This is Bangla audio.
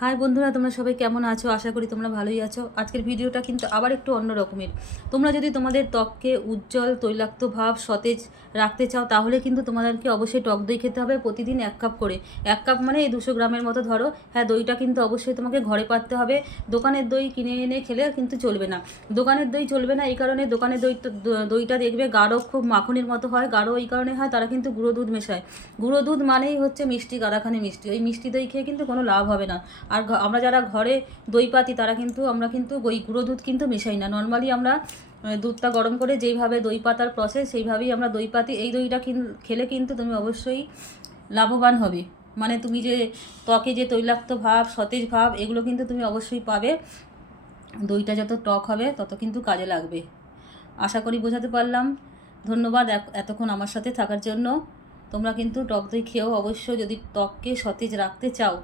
হাই বন্ধুরা, তোমরা সবাই কেমন আছো? আশা করি তোমরা ভালোই আছো। আজকের ভিডিওটা কিন্তু আবার একটু অন্য রকমের। তোমরা যদি তোমাদের ত্বককে উজ্জ্বল, তৈলাক্ত ভাব, সতেজ রাখতে চাও, তাহলে কিন্তু তোমাদেরকে অবশ্যই টক দই খেতে হবে প্রতিদিন 1 কাপ করে। 1 কাপ মানে এই 200 গ্রামের মতো ধরো। হ্যাঁ, দইটা কিন্তু অবশ্যই তোমাকে ঘরে পাততে হবে। দোকানের দই কিনে এনে খেলে কিন্তু চলবে না। দোকানের দই চলবে না এই কারণে, দোকানের দইটা দেখবে গাঢ়, খুব মাখনের মতো হয়। গাঢ় এই কারণে হয়, তারা কিন্তু গুঁড়ো দুধ মেশায়। গুঁড়ো দুধ মানেই হচ্ছে মিষ্টি, গাদাখানি মিষ্টি। ওই মিষ্টি দই খেয়ে কিন্তু কোনো লাভ হবে না। আর আমরা যারা ঘরে দই পাতি, আমরা কিন্তু ওই গুঁড়ো দুধ কিন্তু মেশাই না। নর্মালি আমরা দুধটা গরম করে যেইভাবে দই পাতার প্রসেস, সেইভাবেই আমরা দই পাতি। এই দইটা খেলে কিন্তু তুমি অবশ্যই লাভবান হবে। মানে তুমি যে ত্বকে যে তৈলাক্ত ভাব, সতেজ ভাব, এগুলো কিন্তু তুমি অবশ্যই পাবে। দইটা যত টক হবে তত কিন্তু কাজে লাগবে। আশা করি বোঝাতে পারলাম। ধন্যবাদ এতক্ষণ আমার সাথে থাকার জন্য। তোমরা কিন্তু টক দই খেয়েও অবশ্যই, যদি ত্বককে সতেজ রাখতে চাও।